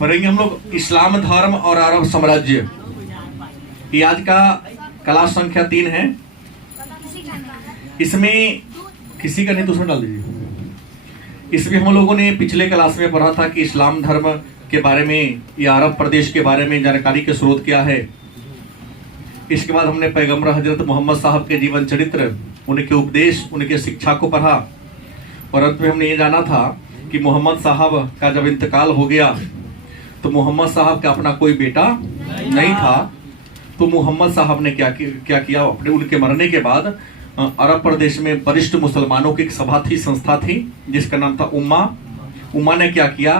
पढ़ेंगे हम लोग इस्लाम धर्म और अरब साम्राज्य। ये आज का क्लास संख्या 3 है। इसमें किसी का नहीं, दूसरा डाल दीजिए। इसमें हम लोगों ने पिछले क्लास में पढ़ा था कि इस्लाम धर्म के बारे में या अरब प्रदेश के बारे में जानकारी के स्रोत क्या है। इसके बाद हमने पैगंबर हजरत मोहम्मद साहब के जीवन चरित्र, उनके उपदेश, उनके शिक्षा को पढ़ा। और अंत में हमने ये जाना था कि मोहम्मद साहब का जब इंतकाल हो गया तो मोहम्मद साहब का अपना कोई बेटा नहीं था। तो मोहम्मद साहब ने क्या किया, अपने उनके मरने के बाद अरब प्रदेश में वरिष्ठ मुसलमानों की एक सभा थी, संस्था थी, जिसका नाम था उम्मा ने क्या किया,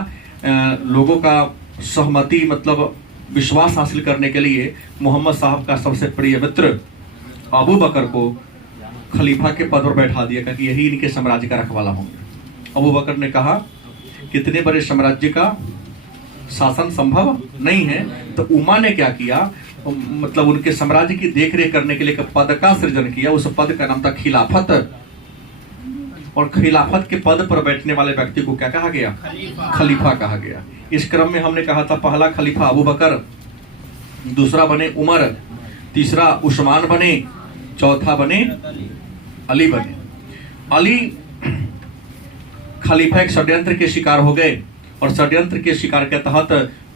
लोगों का सहमति मतलब विश्वास हासिल करने के लिए मोहम्मद साहब का सबसे प्रिय मित्र अबू बकर को खलीफा के पद पर बैठा दिया कि यही इनके साम्राज्य का रखवाला होंगे। अबू बकर ने कहा कितने बड़े साम्राज्य का शासन संभव नहीं है। तो उम्मा ने क्या किया, मतलब उनके साम्राज्य की देखरेख करने के लिए एक पद का सृजन किया। उस पद का नाम था खिलाफत। और खिलाफत के पद पर बैठने वाले व्यक्ति को क्या कहा गया, खलीफा कहा गया। इस क्रम में हमने कहा था पहला खलीफा अबू बकर, दूसरा बने उमर, तीसरा उस्मान बने, चौथा बने अली बने। अली खलीफा एक षड्यंत्र के शिकार हो गए और षड्यंत्र के शिकार के तहत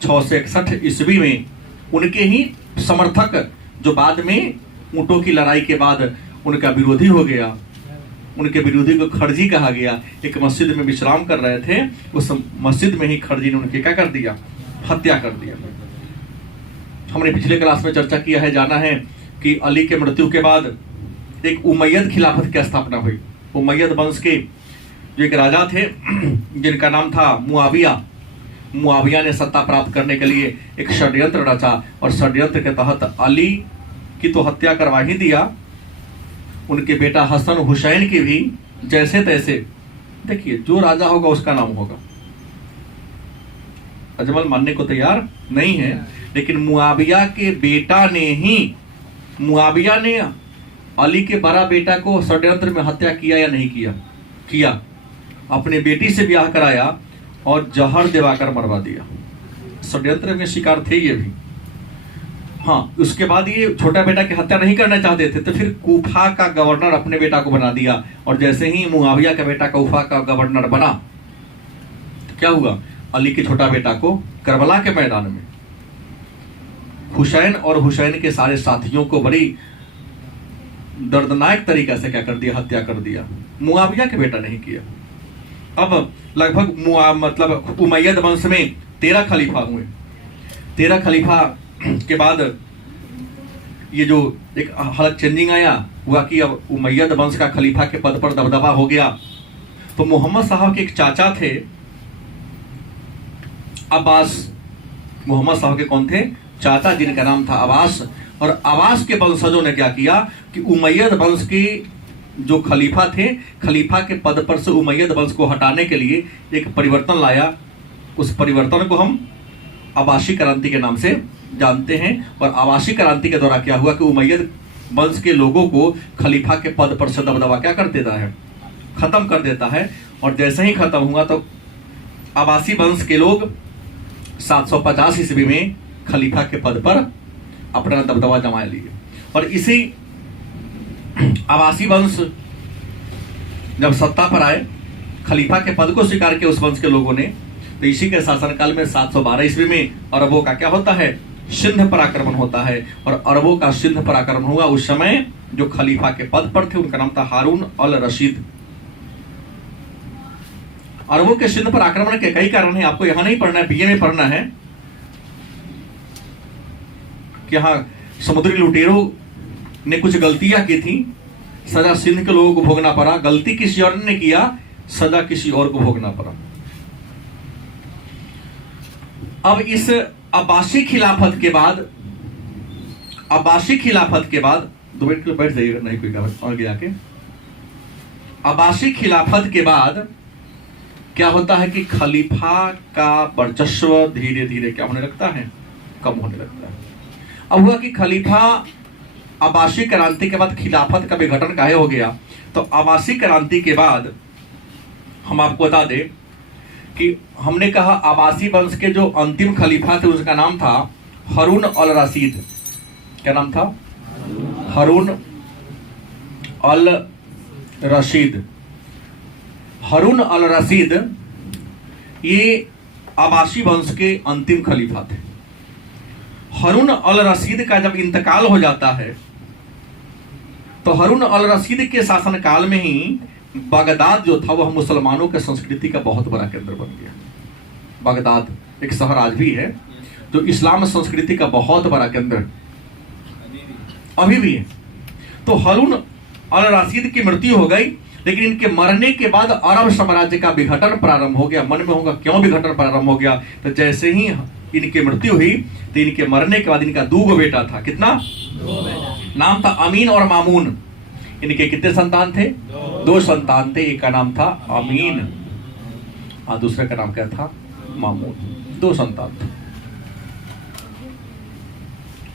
661 ईस्वी में उनके ही समर्थक, जो बाद में ऊंटों की लड़ाई के बाद उनका विरोधी हो गया, उनके विरोधी को खर्जी कहा गया, एक मस्जिद में विश्राम कर रहे थे। उस मस्जिद में ही खर्जी ने उनके क्या कर दिया, हत्या कर दिया। हमने पिछले क्लास में चर्चा किया है, जाना है कि अली के मृत्यु के बाद एक उमैयद खिलाफत की स्थापना हुई। उमैयद वंश के जो एक राजा थे जिनका नाम था मुआविया ने सत्ता प्राप्त करने के लिए एक षड्यंत्र रचा और षड्यंत्र के तहत अली की तो हत्या करवा ही दिया, उनके बेटा हसन हुसैन की भी जैसे तैसे। देखिए, जो राजा होगा उसका नाम होगा। अजमल मानने को तैयार नहीं है, लेकिन मुआविया के बेटा ने ही, मुआविया ने अली के बड़ा बेटा को षड्यंत्र में हत्या किया या नहीं किया? किया। अपने बेटी से ब्याह कराया और जहर दिवाकर मरवा दिया। षड्यंत्र में शिकार थे ये भी। हाँ, उसके बाद ये छोटा बेटा की हत्या नहीं करना चाहते थे, तो फिर कूफा का गवर्नर अपने बेटा को बना दिया। और जैसे ही मुआविया का बेटा कूफा का गवर्नर बना तो क्या हुआ, अली के छोटा बेटा को करबला के मैदान में हुसैन और हुसैन के सारे साथियों को बड़ी दर्दनाक तरीके से क्या कर दिया, हत्या कर दिया। मुआविया के बेटा नहीं किया। अब लगभग मतलब उमैयद वंश में 13 खलीफा हुए। 13 खलीफा के बाद ये जो एक हालत चेंजिंग आया हुआ कि अब उमैयद वंश का खलीफा के पद पर दबदबा हो गया। तो मोहम्मद साहब के एक चाचा थे अब्बास। मोहम्मद साहब के कौन थे? चाचा, जिनका नाम था अब्बास। और अब्बास के वंशजों ने क्या किया कि उमैयद वंश की जो खलीफा थे, खलीफा के पद पर से उमैयद वंश को हटाने के लिए एक परिवर्तन लाया। उस परिवर्तन को हम अब्बासी क्रांति के नाम से जानते हैं। और अब्बासी क्रांति के द्वारा क्या हुआ कि उमैयद वंश के लोगों को खलीफा के पद पर से दबदबा क्या कर देता है, खत्म कर देता है। और जैसे ही खत्म हुआ तो अब्बासी वंश के लोग 750 ईस्वी में खलीफा के पद पर अपना दबदबा जमा लिए। और इसी अब्बासी वंश जब सत्ता पर आए, खलीफा के पद को स्वीकार किया उस वंश के लोगों ने, तो इसी के शासनकाल में 712 ईस्वी में अरबों का क्या होता है, सिंध पर आक्रमण होता है। और अरबों का सिंध पर आक्रमण हुआ। उस समय जो खलीफा के पद पर थे उनका नाम था हारून अल रशीद। अरबों के सिंध पर आक्रमण के कई कारण हैं, आपको यहां नहीं पढ़ना है, बीए में पढ़ना है कि यहां समुद्री लुटेरों ने कुछ गलतियां की थी, सजा सिंध के लोगों को भोगना पड़ा। गलती किसी और ने किया, सजा किसी और को भोगना पड़ा। अब इस अब्बासी खिलाफत के बाद 2 मिनट के लिए बैठ जाइएगा, नहीं कोई आगे आके। अब्बासी खिलाफत के बाद क्या होता है कि खलीफा का वर्चस्व धीरे धीरे क्या होने लगता है, कम होने लगता है। अब हुआ कि खलीफा अब्बासी क्रांति के बाद खिलाफत का विघटन काहे हो गया। तो अब्बासी क्रांति के बाद हम आपको बता दें कि हमने कहा अब्बासी वंश के जो अंतिम खलीफा थे उसका नाम था हारून अल रशीद। क्या नाम था? हारून अल रशीद। हारून अल रशीद ये अब्बासी वंश के अंतिम खलीफा थे। हारून अल रशीद का जब इंतकाल हो जाता है तो हारून अल रशीद के शासनकाल में ही बगदाद जो था वह मुसलमानों के संस्कृति का बहुत बड़ा केंद्र बन गया। बगदाद एक शहर आज भी है जो इस्लाम संस्कृति का बहुत बड़ा केंद्र अभी भी है। तो हारून अल रशीद की मृत्यु हो गई, लेकिन इनके मरने के बाद अरब साम्राज्य का विघटन प्रारंभ हो गया। मन में होगा क्यों विघटन प्रारंभ हो गया? तो जैसे ही इनकी मृत्यु हुई तो इनके मरने के बाद इनका 2 बेटा था। कितना? नाम था अमीन और मामून। इनके कितने संतान थे? 2 संतान थे। एक का नाम था अमीन और दूसरे का नाम क्या था? मामून। 2 संतान थे।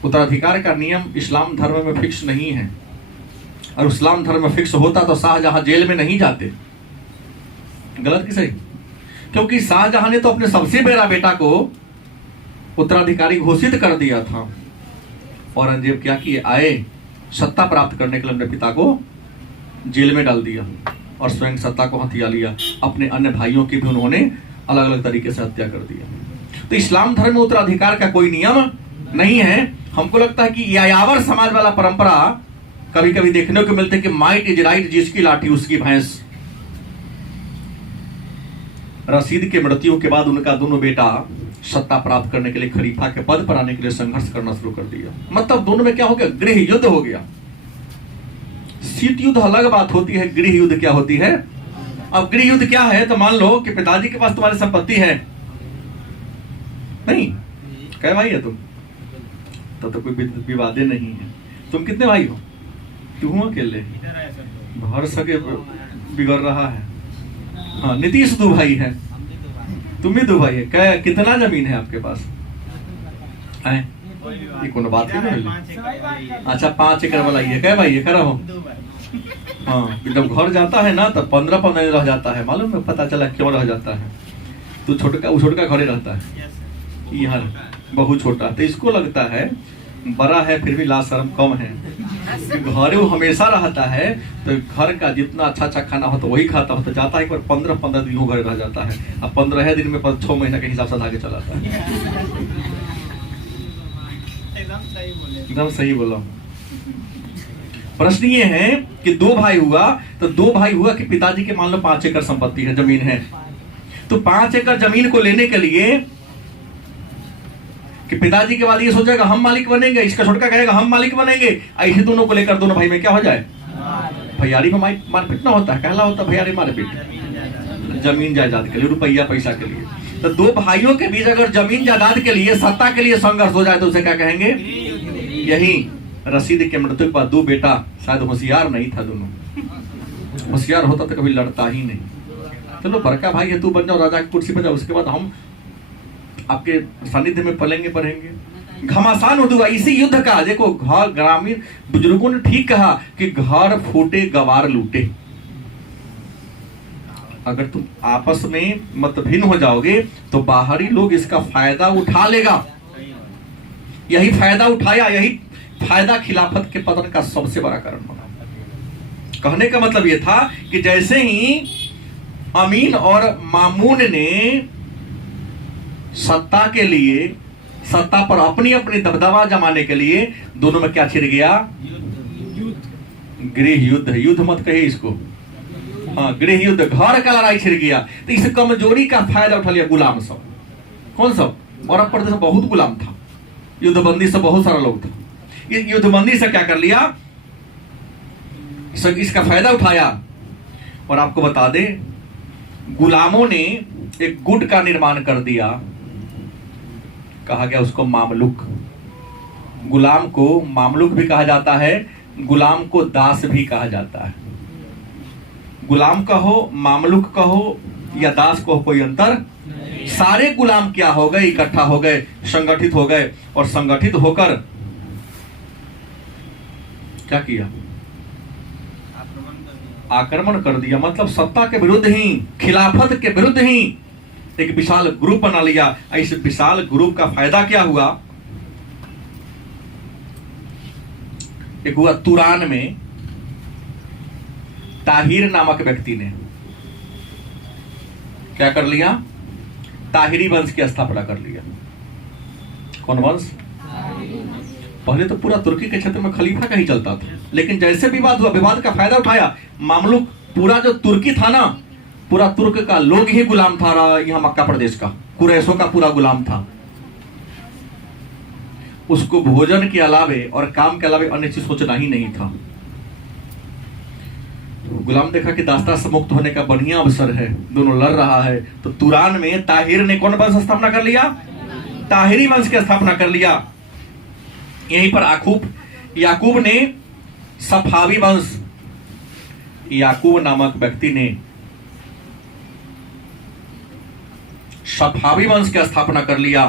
उत्तराधिकार का नियम इस्लाम धर्म में फिक्स नहीं है, और इस्लाम धर्म में फिक्स होता तो शाहजहां जेल में नहीं जाते। गलत कि सही? क्योंकि शाहजहां ने तो अपने सबसे बड़ा बेटा को उत्तराधिकारी घोषित कर दिया था। औरंगजेब क्या किए? आए, सत्ता प्राप्त करने के लिए अपने पिता को जेल में डाल दिया और स्वयं सत्ता को हथिया लिया। अपने अन्य भाइयों की भी उन्होंने अलग अलग तरीके से हत्या कर दिया। तो इस्लाम धर्म में उत्तराधिकार का कोई नियम नहीं है। हमको लगता है कि यायावर समाज वाला परंपरा कभी कभी देखने को मिलते कि माइट इज राइट, जिसकी लाठी उसकी भैंस। रशीद के मृत्यु के बाद उनका दोनों बेटा सत्ता प्राप्त करने के लिए, खलीफा के पद पर आने के लिए संघर्ष करना शुरू कर दिया। मतलब दोनों में क्या हो गया? गृह युद्ध हो गया। शीत युद्ध अलग बात होती है, गृह युद्ध क्या होती है? अब गृह युद्ध क्या है? तो मान लो कि पिताजी के पास तुम्हारी संपत्ति है, नहीं क्या भाई है तुम? तो कोई विवादे नहीं है। तुम कितने भाई हो? तुम अकेले? भर सके बिगड़ रहा है। हाँ, नीतीश 2 भाई है, तुम भी 2 भाई है। क्या कितना जमीन है आपके पास? ये कोनो बात है? अच्छा, 5 एकड़ वाला ये क्या भाई है? करा हो? हाँ, जब घर जाता है ना तब 15 दिन रह जाता है। मालूम है? पता चला क्यों रह जाता है? तो छोटका घरे रहता है, यहाँ बहुत छोटा। तो इसको लगता है बड़ा है फिर भी लाज शर्म कम है। घरे वो हमेशा रहता है तो घर का जितना अच्छा अच्छा खाना हो तो वही खाता हो। तो जाता है एक बार 15 दिन वो घर रह जाता है। अब 15 दिन में 6 महीना के हिसाब से आगे चलाता है। एकदम सही बोला। प्रश्न ये है कि 2 भाई हुआ तो 2 भाई हुआ कि पिताजी के मान लो 5 एकड़ संपत्ति है, जमीन है। तो 5 एकड़ जमीन को लेने के लिए कि पिताजी के बाद ये सोचेगा हम मालिक बनेंगे, इसका छोटका कहेगा हम मालिक बनेंगे, ऐसे दोनों को लेकर दोनों भाई में क्या हो जाए? भैयारी में मारपीट ना होता है। कहला होता भैयारी मारपीट, जमीन जायदाद के लिए, रुपया पैसा के लिए। तो 2 भाइयों के बीच अगर जमीन जायदाद के लिए, सत्ता के लिए संघर्ष हो जाए तो उसे क्या कहेंगे? यही रशीद के मृत्यु के बाद 2 बेटा शायद होशियार नहीं था। दोनों होशियार होता तो कभी लड़ता ही नहीं। चलो बड़का भाई है, तू बन जाओ राजा की कुर्सी पर जाओ, उसके बाद हम आपके सानिध्य में पलेंगे बढ़ेंगे। घमासान हुआ इसी युद्ध का। देखो, घर ग्रामीण बुजुर्गों ने ठीक कहा कि घर फूटे गवार लूटे। अगर तुम आपस में मतभिन्न हो जाओगे तो बाहरी लोग इसका फायदा उठा लेगा। यही फायदा उठाया, यही फायदा खिलाफत के पतन का सबसे बड़ा कारण बना। कहने का मतलब यह था कि जैसे ही अमीन और मामून ने सत्ता के लिए, सत्ता पर अपनी अपनी दबदबा जमाने के लिए दोनों में क्या छिड़ गया? गृह युद्ध। युद्ध मत कहिए इसको, हाँ, गृह युद्ध, घर का लड़ाई छिड़ गया। तो इस कमजोरी का फायदा उठा लिया गुलाम सब। कौन सब? अरब प्रदेश में बहुत गुलाम था, युद्धबंदी से बहुत सारा लोग था। इस युद्धबंदी से क्या कर लिया? इसका फायदा उठाया। और आपको बता दें, गुलामों ने एक गुट का निर्माण कर दिया, कहा गया उसको मामलुक। गुलाम को मामलुक भी कहा जाता है, गुलाम को दास भी कहा जाता है। गुलाम कहो, मामलुक कहो या दास कहो, कोई अंतर। सारे गुलाम क्या हो गए? इकट्ठा हो गए, संगठित हो गए, और संगठित होकर क्या किया? आक्रमण कर दिया। मतलब सत्ता के विरुद्ध ही, खिलाफत के विरुद्ध ही एक विशाल ग्रुप बना लिया। इस विशाल ग्रुप का फायदा क्या हुआ? एक हुआ तुरान में ताहिर नामक व्यक्ति ने क्या कर लिया? ताहिरी वंश की स्थापना कर लिया। कौन वंश? पहले तो पूरा तुर्की के क्षेत्र में खलीफा का ही चलता था, लेकिन जैसे विवाद हुआ, विवाद का फायदा उठाया मामलुक। पूरा जो तुर्की था ना, पूरा तुर्क का लोग ही गुलाम था। यहां मक्का प्रदेश का कुरैशों का पूरा गुलाम था। उसको भोजन के अलावे और काम के अलावे अन्य चीज सोचना ही नहीं था। गुलाम देखा कि दास्ता से मुक्त होने का बढ़िया अवसर है, दोनों लड़ रहा है, तो तुरान में ताहिर ने कौन वंश स्थापना कर लिया? ताहिरी वंश की स्थापना कर लिया। यहीं पर याकूब ने सफावी वंश, याकूब नामक व्यक्ति ने सफावी वंश की स्थापना कर लिया।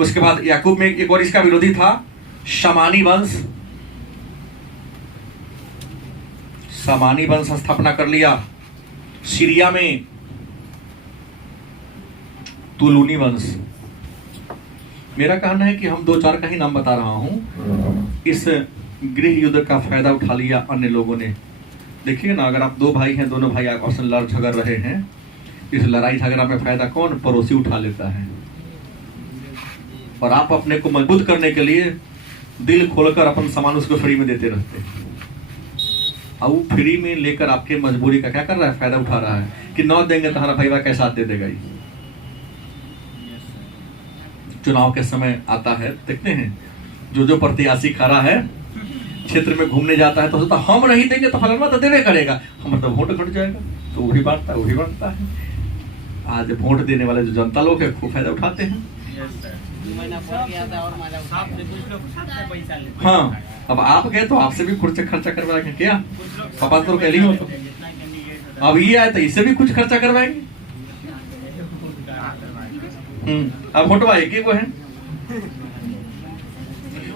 उसके बाद याकूब में एक और इसका विरोधी था, शमानी वंश। शमानी वंश स्थापना कर लिया। सीरिया में तुलूनी वंश। मेरा कहना है कि हम 2-4 का ही नाम बता रहा हूं। इस गृह युद्ध का फायदा उठा लिया अन्य लोगों ने। देखिए ना, अगर आप 2 भाई हैं, दोनों भाई आपस में लड़ झगड़ रहे हैं, इस लड़ाई झगड़ा में फायदा कौन? पड़ोसी उठा लेता है। और आप अपने को मजबूत करने के लिए दिल खोलकर अपन सामान उसको फ्री में देते रहते हैं। अब वो फ्री में लेकर आपके मजबूरी का क्या कर रहा है? फायदा उठा रहा है कि 9 देंगे तो हमारा भाईवा कैसा दे देगा। चुनाव के समय आता है, देखते हैं जो प्रत्याशी खड़ा है, क्षेत्र में घूमने जाता है तो सोचता हम नहीं देंगे तो फलाना तो देवे करेगा, हमारा तो वोट घट जाएगा, तो वही बांटता है। आज वोट देने वाले जो जनता लोग है खूब फायदा उठाते हैं। हाँ, अब आप गए तो आपसे भी कुछ खर्चा करवाएंगे क्या? पापा तो कह रही हो, तो अब ये आए तो इससे भी कुछ खर्चा करवाएंगे। अब फोटो एक ही को है।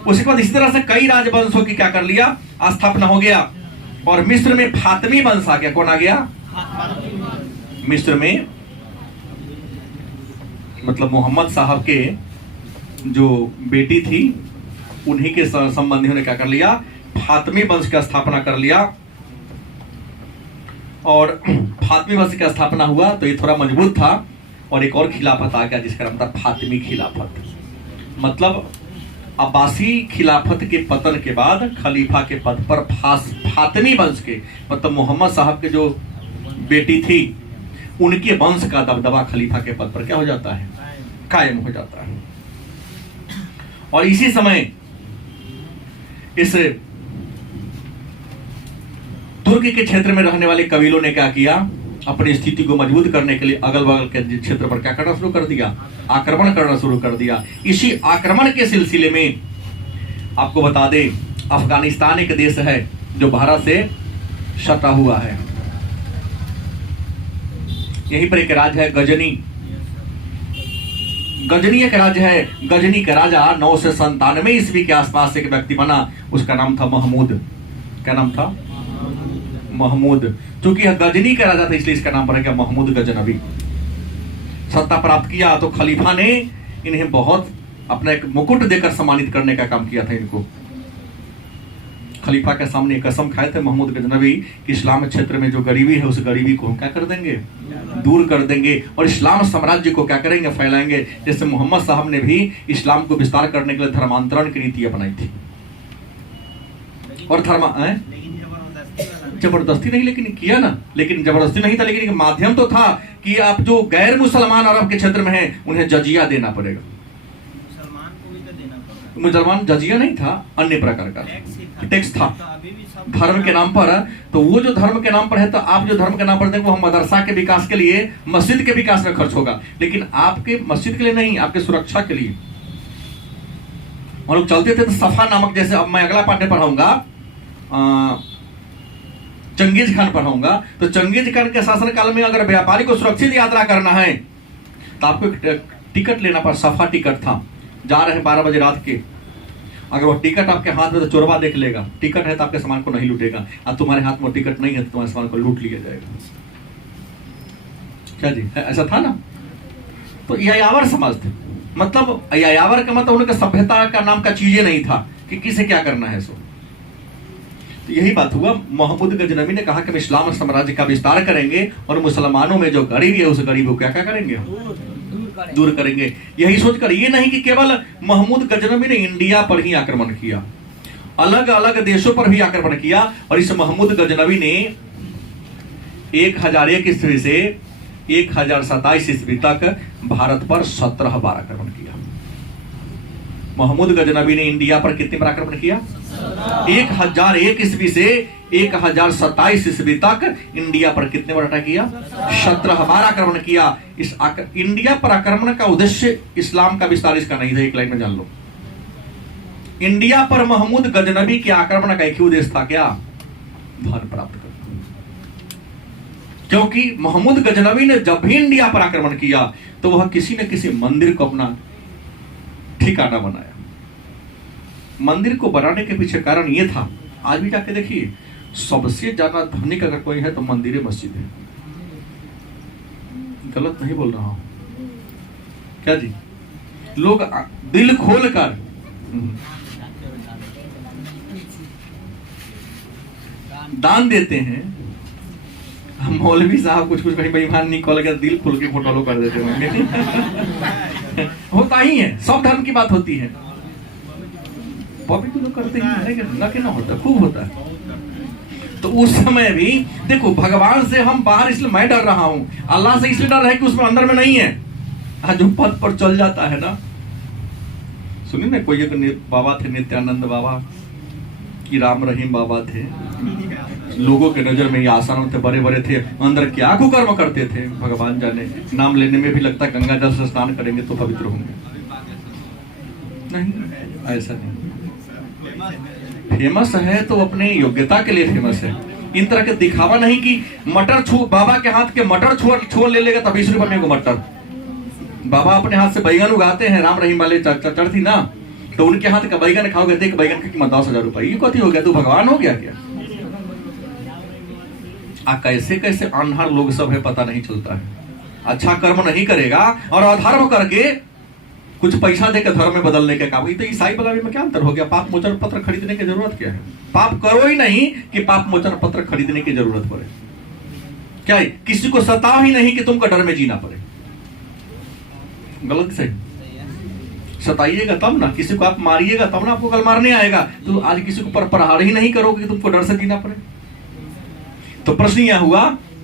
उसके बाद इसी तरह से कई राजवंशों की क्या कर लिया? स्थापना हो गया। और मिस्र में फातिमी वंश आ गया। कौन आ गया? मिस्र में मतलब मोहम्मद साहब के जो बेटी थी, उन्हीं के संबंधियों ने क्या कर लिया? फातिमी वंश का स्थापना कर लिया। और फातिमी वंश का स्थापना हुआ तो ये थोड़ा मजबूत था। और एक और खिलाफत आ गया जिसका नाम था फातिमी खिलाफत। मतलब अब्बासी खिलाफत के पतन के बाद खलीफा के पद पर फातिमी वंश के, मतलब मोहम्मद साहब के जो बेटी थी, उनके वंश का दबदबा खलीफा के पद पर क्या हो जाता है? कायम हो जाता है। और इसी समय इस तुर्की के क्षेत्र में रहने वाले कबीलों ने क्या किया? अपनी स्थिति को मजबूत करने के लिए अगल बगल के क्षेत्र पर क्या करना शुरू कर दिया? आक्रमण करना शुरू कर दिया। इसी आक्रमण के सिलसिले में आपको बता दें, अफगानिस्तान एक देश है जो भारत से सटा हुआ है। यहीं पर एक राज्य है गजनी। गजनी एक राज्य है। गजनी का राजा 997 ईस्वी के आसपास एक व्यक्ति बना, उसका नाम था महमूद। क्या नाम था? महमूद। चूंकि यह गजनी का राजा था इसलिए इसका नाम पड़ गया महमूद गजनवी। सत्ता प्राप्त किया तो खलीफा ने इन्हें बहुत अपना एक मुकुट देकर सम्मानित करने का काम किया था। इनको खलीफा के सामने कसम खाए थे महमूद गजनवी कि इस्लाम क्षेत्र में जो गरीबी है उस गरीबी को हम क्या कर देंगे? दूर कर देंगे। और इस्लाम साम्राज्य को क्या करेंगे? फैलाएंगे। जैसे मोहम्मद साहब ने भी इस्लाम को विस्तार करने के लिए धर्मांतरण की नीति अपनाई थी। और जबरदस्ती नहीं, लेकिन किया ना। लेकिन जबरदस्ती नहीं था, लेकिन माध्यम तो था कि आप जो गैर मुसलमान अरब के क्षेत्र में हैं उन्हें जजिया देना पड़ेगा। मुसलमान जजिया नहीं था, अन्य प्रकार का टैक्स था धर्म के नाम पर। तो वो जो धर्म के नाम पर है, तो आप जो धर्म के नाम पर देंगे वो हम मदरसा के विकास के लिए, मस्जिद के विकास में खर्च होगा, लेकिन आपके मस्जिद के लिए नहीं, आपके सुरक्षा के लिए। हम लोग चलते थे तो सफा नामक, जैसे अब मैं अगला पाठ्य पढ़ाऊंगा चंगेज खान पढ़ाऊंगा, तो चंगेज खान के शासन काल में अगर व्यापारी को सुरक्षित यात्रा करना है तो आपको टिकट लेना पड़ा। सफा टिकट था। जा रहे हैं 12 बजे रात के, अगर वो टिकट आपके हाथ में तो चोरवा देख लेगा। टिकट है तो आपके सामान को नहीं लूटेगा, और तुम्हारे हाथ में टिकट नहीं है तो तुम्हारे सामान को लूट लिया जाएगा। क्या जी? ऐसा था ना। तो यायावर समाज थे, मतलब यायावर का मतलब उनका सभ्यता का नाम का चीजें नहीं था कि किसे क्या करना है। सो तो यही बात हुआ, महमूद गजनवी ने कहा कि हम इस्लाम साम्राज्य का विस्तार करेंगे और मुसलमानों में जो गरीबी है उस गरीबी को क्या क्या करेंगे, दूर करेंगे। यही सोचकर, ये नहीं कि केवल महमूद गजनवी ने इंडिया पर ही आक्रमण किया, अलग अलग देशों पर भी आक्रमण किया। और इस महमूद गजनवी ने 1001 ईस्वी से 1027 ईस्वी तक भारत पर 17 बार आक्रमण किया। महमूद गजनवी ने इंडिया पर कितने बार आक्रमण किया? 1001 ईस्वी से 1027 ईस्वी तक इंडिया पर कितने बार अटैक किया? 17 बार आक्रमण किया। इस इंडिया पर आक्रमण का उद्देश्य इस्लाम का विस्तार इसका नहीं था, एक लाइन में जान लो। इंडिया पर महमूद गजनवी के आक्रमण का एक ही उद्देश्य था, क्या? धन प्राप्त करना। क्योंकि महमूद गजनवी ने जब भी इंडिया पर आक्रमण किया तो वह किसी न किसी मंदिर को अपना ठिकाना बनाया। मंदिर को बनाने के पीछे कारण यह था, आज भी जाके देखिए, सबसे ज्यादा धनिक अगर कोई है तो मंदिर मस्जिद है। गलत नहीं बोल रहा हूं क्या जी? लोग दिल खोलकर दान देते हैं। मौलवी साहब कुछ कुछ कहीं बेईमान नहीं खोल के दिल खोल के फोटो कर देते होंगे। होता ही है, सब धर्म की बात होती है, पवित्र लोग करते हैं, लेकिन न ना होता, खूब होता है। तो उस समय भी देखो, भगवान से हम बाहर इसलिए मैं डर रहा हूं, अल्लाह से इसलिए डर है कि उसमें अंदर में नहीं है। आज जो पद पर चल जाता है ना, सुनिए ना, कोई एक बाबा थे, नित्यानंद बाबा कि राम रहीम बाबा थे, लोगों के नजर में ये आसान थे, बड़े बड़े थे, अंदर क्या कुकर्म करते थे भगवान जाने। नाम लेने में भी लगता गंगा जल से स्नान करेंगे तो पवित्र होंगे। नहीं, ऐसा नहीं। फेमस है तो अपने योग्यता के लिए फेमस है, इन तरह के दिखावा नहीं कि मटर छू, बाबा के हाथ के मटर छोड़ ले लेगा तब 20 रुपए में मटर। बाबा अपने हाथ से बैगन उगाते हैं, राम रहीम वाले चढ़ थी ना, तो उनके हाथ का बैगन खाओगे, देख बैगन की कीमत 10,000 रुपए। ये कथी हो गया, तू भगवान हो गया क्या? कैसे कैसे अनहर लोग सब है, पता नहीं चलता है। अच्छा कर्म नहीं करेगा और अधर्म करके कुछ पैसा देकर धर्म में बदलने के काम। तो ईसाई बगावी में क्या अंतर हो गया? पाप मोचन पत्र खरीदने की जरूरत क्या है? पाप करो ही नहीं कि पाप मोचन पत्र खरीदने की जरूरत पड़े। क्या है? किसी को सताओ ही नहीं कि तुमको डर में जीना पड़े। गलत सही? सताइएगा तब ना, किसी को आप मारिएगा तब ना आपको कल मारने आएगा। तो आज किसी को प्रहार ही नहीं करोगे कि तुमको डर से जीना पड़े। तो प्रश्न यह हुआ,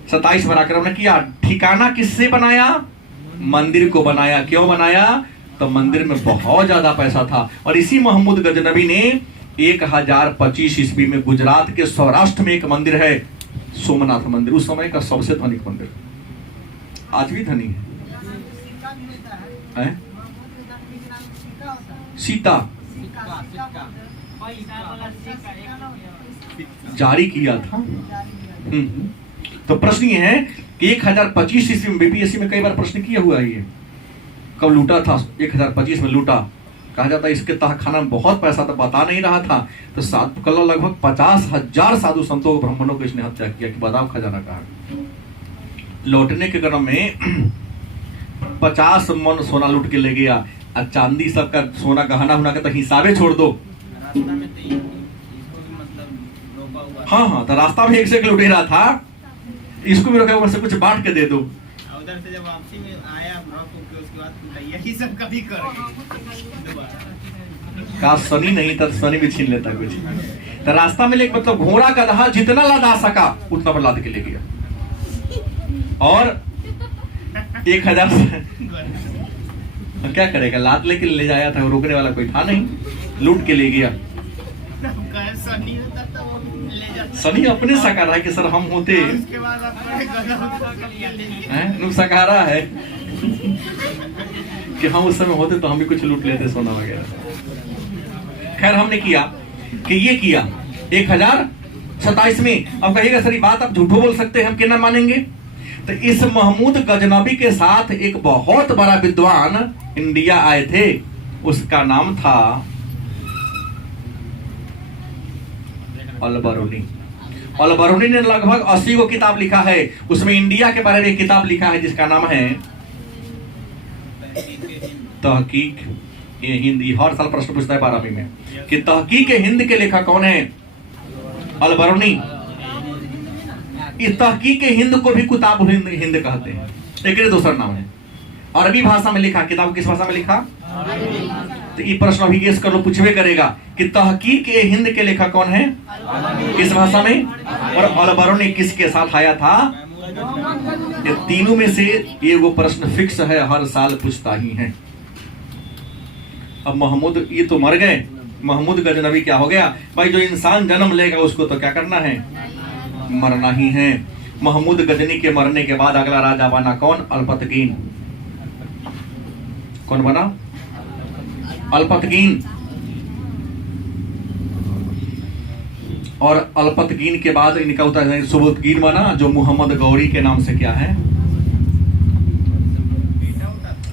27 बार आक्रमण किया। ठिकाना किससे बनाया? मंदिर को बनाया। क्यों बनाया? तो मंदिर में बहुत ज्यादा पैसा था। और इसी महमूद गजनवी ने 1025 ईस्वी में गुजरात के सौराष्ट्र में एक मंदिर है, सोमनाथ मंदिर, उस समय का सबसे धनिक मंदिर, आज भी धनी है। सीता जारी किया था। तो प्रश्न ये है कि 1025 ईस्वी में, बीपीएससी में कई बार प्रश्न किया हुआ है, ये कब लूटा था? 1025 में लूटा। कहा जाता है इसके तहत खाना में बहुत पैसा था, बता नहीं रहा था। तो सात कल लगभग 50,000 साधु संतों ब्राह्मणों को इसने हत्या किया कि बताओ खजाना कहा। लौटने के क्रम में 50 मन सोना लूट के ले गया। और चांदी सबका सोना गहना हुना का तो हिसाबे छोड़ दो। हाँ, तो रास्ता में एक से एक लुटे रहा था, इसको भी रोका, ऊपर से कुछ बांट के दे दो। उधर से जब वापसी में आया उसके बाद यही सब कभी कर का शनि नहीं था, शनि भी छीन लेता कुछ। तो रास्ता में लेके मतलब घोड़ा गधा जितना लादा सका उतना पर लाद के ले गया। और 1000 क्या करेगा, लाद लेके ले जाया था, रोकने वाला कोई था नहीं, लूट के ले गया। शनि अपने सकारा है कि सर हम होते सकारा है कि हम उस समय होते तो हम भी कुछ लूट लेते, सोना वगैरह। खैर हमने किया कि ये किया 1027 में। अब कहिएगा सर ये बात आप झूठो बोल सकते हैं, हम क्या ना मानेंगे? तो इस महमूद गजनवी के साथ एक बहुत बड़ा विद्वान इंडिया आए थे, उसका नाम था अल-बरूनी। अल-बरूनी ने लगभग 80 को किताब लिखा है। उसमें इंडिया के बारे में एक किताब लिखा है जिसका नाम है तहकीक ये हिंद, हर साल प्रश्न पूछता है 12वीं में कि तहकीक हिंद के लेखक कौन है? अलबरूनी। इस तहकीक हिंद को भी कुताब हिंद कहते हैं, एक दूसरा नाम है। अरबी भाषा में लिखा, किताब किस भाषा में लिखा? तो ये प्रश्न अभी गेस कर लो, पूछवे करेगा कि तहकीक हिंद के लेखक कौन है, किस भाषा में, और अलबरूनी किसके साथ आया था? ये तीनों में से ये वो प्रश्न फिक्स है, हर साल पूछता ही है। अब महमूद ये तो मर गए, महमूद गजनवी क्या हो गया भाई? जो इंसान जन्म लेगा उसको तो क्या करना है? मरना ही है। महमूद गजनी के मरने के बाद अगला राजा बना कौन? अल्पतकीन। कौन बना? अल्पतकीन। और अल्पतकीन के बाद इनका उतर सुबुतकीन बना, जो मोहम्मद गौरी के नाम से क्या है?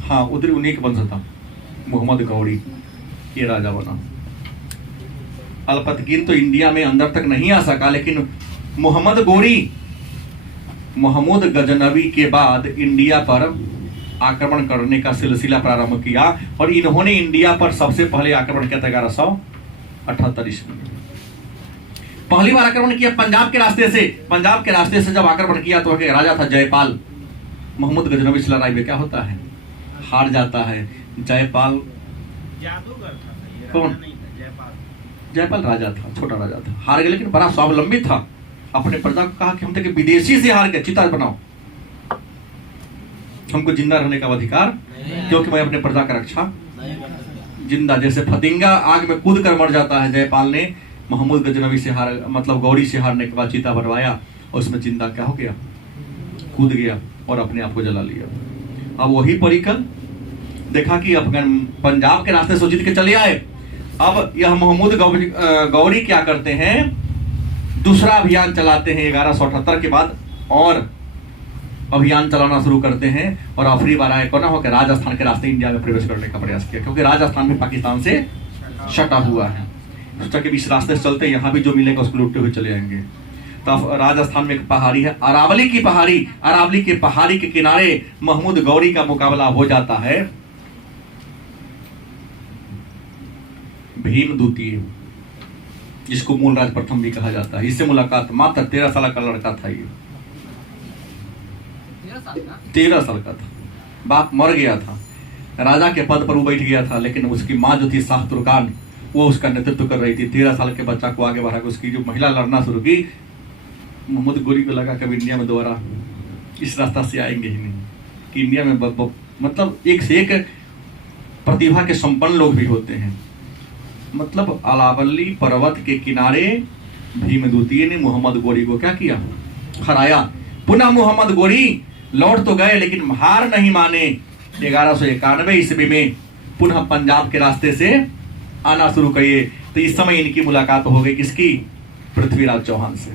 हाँ, उधर उन्हीं के वंश था, मोहम्मद गौरी, ये राजा बना। अल्पतकीन तो इंडिया में अंदर तक नहीं आ सका, लेकिन मोहम्मद गौरी महमूद गजनवी के बाद इंडिया पर आक्रमण करने का सिलसिला प्रारंभ किया, और इन्होंने इंडिया पर सबसे पहले आक्रमण किया था 1178 ईस्वी में। पहली बार आक्रमण किया पंजाब के रास्ते से। पंजाब के रास्ते से जब आक्रमण किया तो राजा था जयपाल। महमूद गजनवी से लड़ाई में क्या होता है? हार जाता है। जयपाल कौन? जयपाल राजा था, छोटा राजा था, हार गया, लेकिन बड़ा स्वावलंबी था। अपने प्रजा को कहा कि हम तो विदेशी से हार गए, चिता बनाओ, हमको जिंदा रहने का अधिकार, क्योंकि मैं अपने प्रजा का रक्षा जिंदा। जैसे फतिंगा आग में कूद कर मर जाता है, जयपाल ने महमूद गजनवी से मतलब गौरी से हारने के बाद चीता बनवाया, और उसमें जिंदा क्या हो गया? कूद गया और अपने आप को जला लिया। अब वही परिकल देखा कि अफगान पंजाब के रास्ते से जीत के चले आए। अब यह महमूद गौरी क्या करते हैं? दूसरा अभियान चलाते हैं 1178 के बाद, और अभियान चलाना शुरू करते हैं, और आखिरी बार आए कोना होकर राजस्थान के रास्ते इंडिया में प्रवेश करने का प्रयास किया, क्योंकि राजस्थान भी पाकिस्तान से सटा हुआ है। सोचा कि इस रास्ते से चलते यहाँ भी जो मिलेगा उसको लूटते हुए चले आएंगे। तो राजस्थान में एक पहाड़ी है, अरावली की पहाड़ी। अरावली की पहाड़ी के किनारे महमूद गौरी का मुकाबला हो जाता है भीम द्वितीय, जिसको मूलराज प्रथम भी कहा जाता है। इससे मुलाकात, मात्र 13 साल का लड़का था ये, 13 साल का था। बाप मर गया था, राजा के पद पर वो बैठ गया था, लेकिन उसकी माँ जो थी शाह तुर्कान, वो उसका नेतृत्व कर रही थी। 13 साल के बच्चा को आगे बढ़ा के उसकी जो महिला लड़ना शुरू की, मोहम्मद गौरी को लगा कभी इंडिया में दोबारा इस रास्ता से आएंगे ही नहीं, कि इंडिया में मतलब एक से एक प्रतिभा के संपन्न लोग भी होते हैं। मतलब अरावली पर्वत के किनारे भीम द्वितीय ने मोहम्मद गौरी को क्या किया? हराया। पुनः मोहम्मद गौरी लौट तो गए, लेकिन हार नहीं माने। 1191 ईस्वी में पुनः पंजाब के रास्ते से आना शुरू किए। तो इस समय इनकी मुलाकात हो गई किसकी? पृथ्वीराज चौहान से।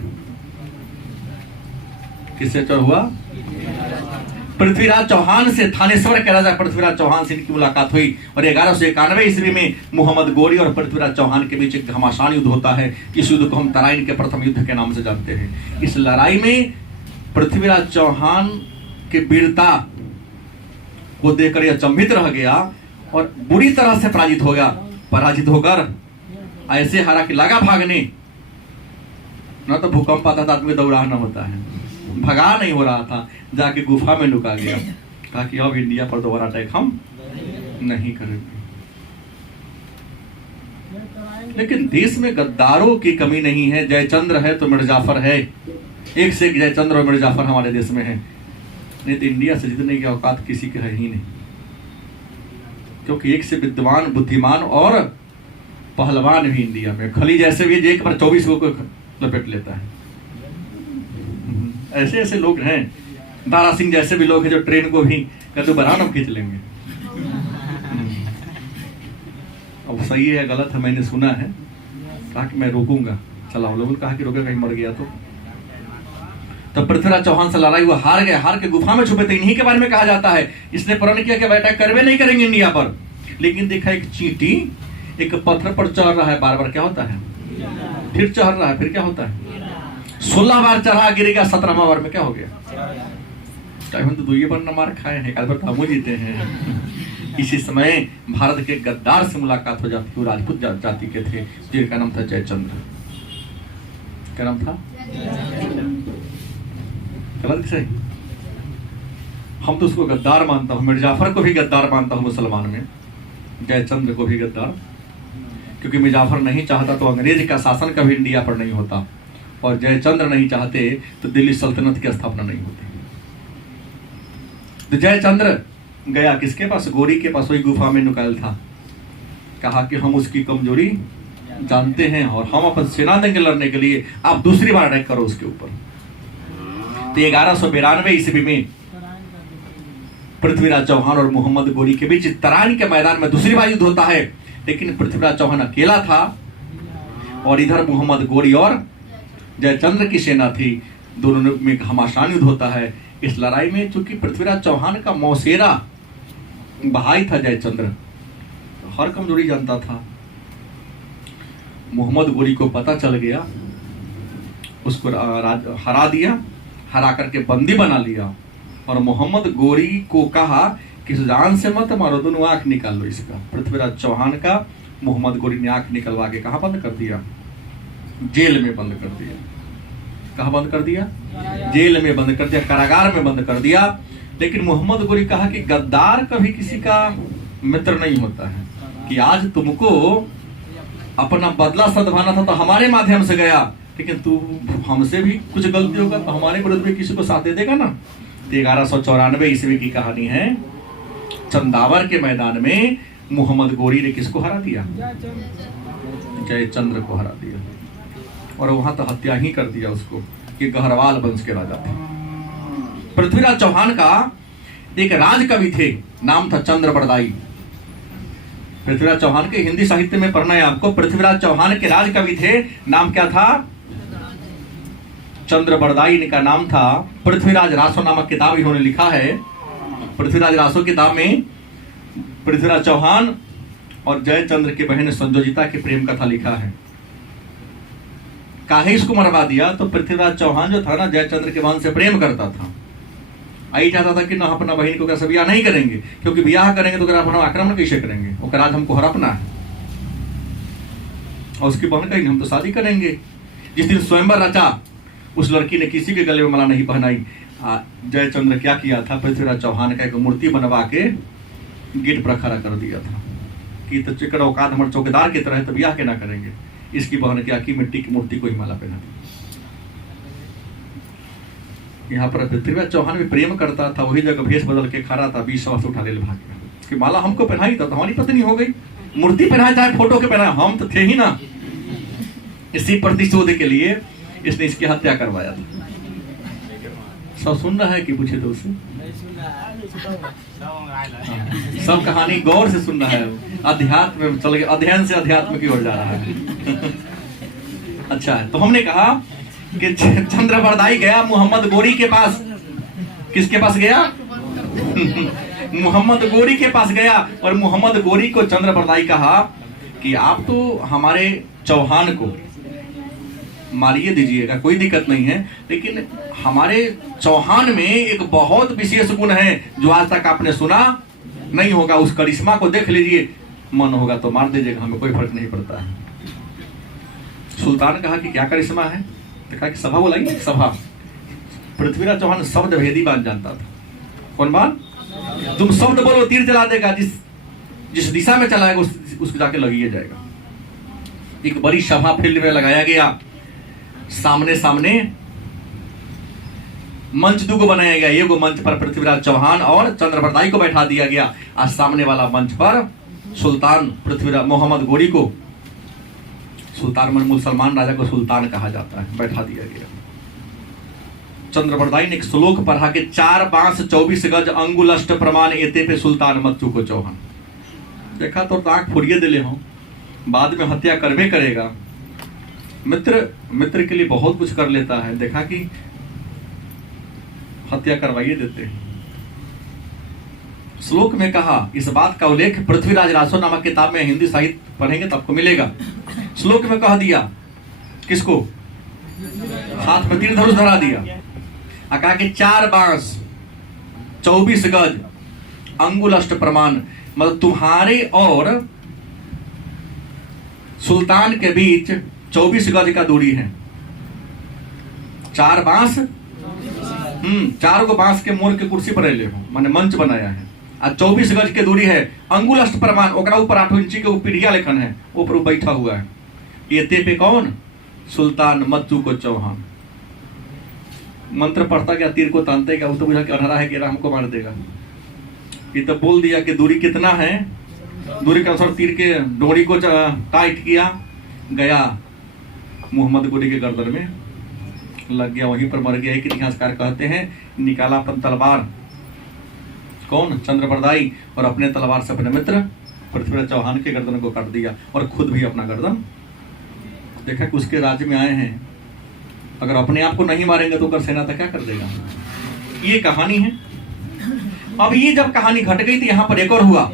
किससे हुआ? पृथ्वीराज चौहान से। थानेश्वर के राजा पृथ्वीराज चौहान से इनकी मुलाकात हुई, और 1191 ईस्वी में मोहम्मद गौरी और पृथ्वीराज चौहान के बीच एक घमासान युद्ध होता है। इस युद्ध को हम तराइन के प्रथम युद्ध के नाम से जानते हैं। इस लड़ाई में पृथ्वीराज चौहान के वीरता को देखकर यह अचंभित रह गया और बुरी तरह से पराजित हो गया। पराजित होकर ऐसे हारा कि लगा भागने, न तो भूकंप आता था, आदमी दौड़ाना होता है, भगा नहीं हो रहा था, जाके गुफा में लुका गया। कहा कि अब इंडिया पर दोबारा अटैक हम नहीं करेंगे। लेकिन देश में गद्दारों की कमी नहीं है। जयचंद्र है तो मिर्जाफर है, एक से एक जयचंद्र और मिर्जाफर हमारे देश में है। नहीं तो इंडिया से जीतने की औकात किसी के है ही नहीं, क्योंकि एक से विद्वान, बुद्धिमान और पहलवान भी इंडिया में। खली जैसे भी एक बार 24 को लपेट लेता है। ऐसे ऐसे लोग हैं। दारा सिंह जैसे भी लोग हैं जो ट्रेन को भी कहते बरान हम खींच लेंगे। अब सही है गलत है मैंने सुना है, कहा कि मैं रोकूंगा, चला लोगों ने कहा कि रोके, कहीं मर गया तो पृथ्वीराज चौहान से लड़ाई हुआ, हार गए। हार के गुफा में छुपे थे। इन्हीं के बारे में कहा जाता है इसने प्रण किया कि अटैक करवे नहीं करेंगे इंडिया पर। लेकिन देखा एक चींटी एक पत्थर पर चढ़ रहा है, बार बार क्या होता है? फिर चढ़ रहा है, फिर क्या होता है? 16 बार चढ़ा, गिरेगा, 17वां बार में क्या हो गया? तो 2 बार न मार खाए हैं, एक बार तो हम जीते हैं। इसी समय भारत के गद्दार से मुलाकात हो जाती, वो राजपूत जाति के थे जिनका नाम था जयचंद्र। क्या नाम था? गलत सही? हम तो उसको गद्दार मानता हूँ, मिर्जाफर को भी गद्दार मानता हूँ मुसलमान में, जयचंद्र को भी गद्दार, क्योंकि मिर्जाफर नहीं चाहता तो अंग्रेज का शासन कभी इंडिया पर नहीं होता, और जयचंद्र नहीं चाहते तो दिल्ली सल्तनत की स्थापना नहीं होती। तो जयचंद्र गया किसके पास? गोरी के पास, वही गुफा में नुकायल था। कहा कि हम उसकी कमजोरी जानते हैं और हम अपन सेना देंगे लड़ने के लिए, आप दूसरी बार अटैक करो उसके ऊपर। तो 1192 ईस्वी में पृथ्वीराज चौहान और मोहम्मद गोरी के बीच तराइन के मैदान में दूसरी बार युद्ध होता है, लेकिन पृथ्वीराज चौहान अकेला था और इधर मोहम्मद गोरी और जयचंद्र की सेना थी। दोनों में घमासान युद्ध होता है। इस लड़ाई में चूंकि पृथ्वीराज चौहान का मौसेरा भाई था जयचंद्र, हर कमजोरी जानता था। मोहम्मद गोरी को पता चल गया, उसको हरा दिया, हरा करके बंदी बना लिया, और मोहम्मद गोरी को कहा कि जान से मत मारो, दोनों आंख निकाल लो इसका। पृथ्वीराज चौहान का मोहम्मद गोरी ने आंख निकलवा के कहाँ बंद कर दिया? जेल में बंद कर दिया। कहाँ बंद कर दिया? जेल में बंद कर दिया, कारागार में बंद कर दिया। लेकिन मोहम्मद गोरी कहा कि गद्दार कभी किसी का मित्र नहीं होता है, कि आज तुमको अपना बदला सदभाना था तो हमारे माध्यम से गया, लेकिन तू हमसे भी कुछ गलती होगा तो हमारे विरुद्ध में किसी को साथ दे देगा ना। 1194 ईस्वी की कहानी है। चंदावर के मैदान में मोहम्मद गोरी ने किसको हरा दिया? जयचंद्र को हरा दिया, और वहां तो हत्या ही कर दिया उसको, कि गहरवाल वंश के राजा थे। पृथ्वीराज चौहान का एक राज कवि थे, नाम था चंद्र बरदाई। पृथ्वीराज चौहान के हिंदी साहित्य में पढ़ना है आपको। पृथ्वीराज चौहान के राज कवि थे, नाम क्या था? चंद्र बरदाई इनका नाम था। पृथ्वीराज रासो नामक किताब इन्होंने लिखा है। पृथ्वीराज रासो किताब में पृथ्वीराज चौहान और जयचंद्र की बहन संजोजिता की प्रेम कथा लिखा है। काहे इसको मरवा दिया? तो पृथ्वीराज चौहान जो था ना, जयचंद्र के वंश से प्रेम करता था। आई चाहता था कि ना अपना बहन को कैसे ब्याह नहीं करेंगे, क्योंकि ब्याह करेंगे तो हम आक्रमण कैसे करेंगे, वो राज हमको हड़पना है। और उसकी बहन कहेंगे हम तो शादी करेंगे। जिस दिन स्वयंवर रचा, उस लड़की ने किसी के गले में माला नहीं पहनाई। जयचंद्र क्या किया था? पृथ्वीराज चौहान का एक मूर्ति बनवा के गेट पर खड़ा कर दिया था कि तो चिकन औकात हमारे चौकीदार की तरह है, तो ब्याह के ना करेंगे। इसकी बहन क्या की? मिट्टी की मूर्ति को ही माला पहना दी। यहाँ पर पृथ्वीराज चौहान भी प्रेम करता था, वही जगह भेष बदल के खड़ा था, 20 सवा से उठा ले भाग गया कि माला हमको पहनाई था तो हमारी पत्नी हो गई, मूर्ति पहनाए चाहे फोटो के पहनाए, हम तो थे ही ना। इसी प्रतिशोध के लिए इसने इसकी हत्या करवाया था। सब सुन रहा है कि पूछे तो उससे? सब कहानी गौर से सुन रहा है, अध्यात्म में चल गया, अध्ययन से अध्यात्म की ओर जा रहा है। अच्छा है, तो हमने कहा कि चंद्र बरदाई गया मोहम्मद गोरी के पास। किसके पास गया? मोहम्मद गोरी के पास गया, और मोहम्मद गोरी को चंद्र बरदाई कहा कि आप तो हमारे चौहान को मारिए दीजिएगा, कोई दिक्कत नहीं है, लेकिन हमारे चौहान में एक बहुत विशेष गुण है जो आज तक आपने सुना नहीं होगा। उस करिश्मा को देख लीजिए, मन होगा तो मार दीजिएगा, हमें कोई फर्क नहीं पड़ता है। सुल्तान कहा कि क्या करिश्मा है? तो कहा कि सभा बुलाइए, सभा। पृथ्वीराज चौहान शब्द भेदी बात जानता था। कौन बात? तुम शब्द बोलो, तीर चला देगा, जिस दिशा में चलाएगा उसको जाके लगिए जाएगा। एक बड़ी सभा फील्ड में लगाया गया, सामने सामने मंच दो बनाया गया। एक मंच पर पृथ्वीराज चौहान और चंद्र बरदाई को बैठा दिया गया, और सामने वाला मंच पर सुल्तान पृथ्वीराज मोहम्मद गोरी को, सुल्तान मुसलमान राजा को सुल्तान कहा जाता है, बैठा दिया गया। चंद्र बरदाई ने एक श्लोक पढ़ा कि 4 बांस 24 गज अंगुल अष्ट प्रमाण एते पे सुल्तान मत चूको चौहान। देखा तो आंख फुरिए दिले हो, बाद में हत्या करवे करेगा। मित्र के लिए बहुत कुछ कर लेता है, देखा कि हत्या करवाइए देते हैं। श्लोक में कहा, इस बात का उल्लेख पृथ्वीराज रासो नामक किताब में हिंदी साहित्य पढ़ेंगे तो आपको मिलेगा। श्लोक में कह दिया किसको? हाथ में तीर धनुष धरा दिया, कहा कि 4 बांस 24 गज अंगुल अष्ट प्रमाण, मतलब तुम्हारे और सुल्तान के बीच 24 गज का दूरी है। 4 बांस, 4 गो बांस के मोड़ के कुर्सी पर ले हो, माने मंच बनाया है। आ 24 गज के दूरी है। अंगुल प्रमाण ओकरा ऊपर 8 इंची के पीढ़िया लेखन है, ऊपर बैठा हुआ है। ये ते पे कौन? सुल्तान मत्तू को चौहान। मंत्र पढ़ता गया, तीर को तानते गया, वो तो बुझा कि अनहरा है कि हमको मार देगा। ये तो बोल दिया कि दूरी कितना है, दूरी के अनुसार तीर के डोरी को टाइट किया, गया मोहम्मद गोरी के गर्दन में लग गया, वहीं पर मर गया। एक इतिहासकार कहते हैं निकाला अपन तलवार, कौन? चंद्रप्रदाई, और अपने तलवार से अपने मित्र पृथ्वीराज चौहान के गर्दन को काट दिया और खुद भी अपना गर्दन। देखा कि उसके राज्य में आए हैं, अगर अपने आप को नहीं मारेंगे तो कर सेना तक क्या कर देगा। ये कहानी है। अब ये जब कहानी घट गई थी, यहां पर एक और हुआ।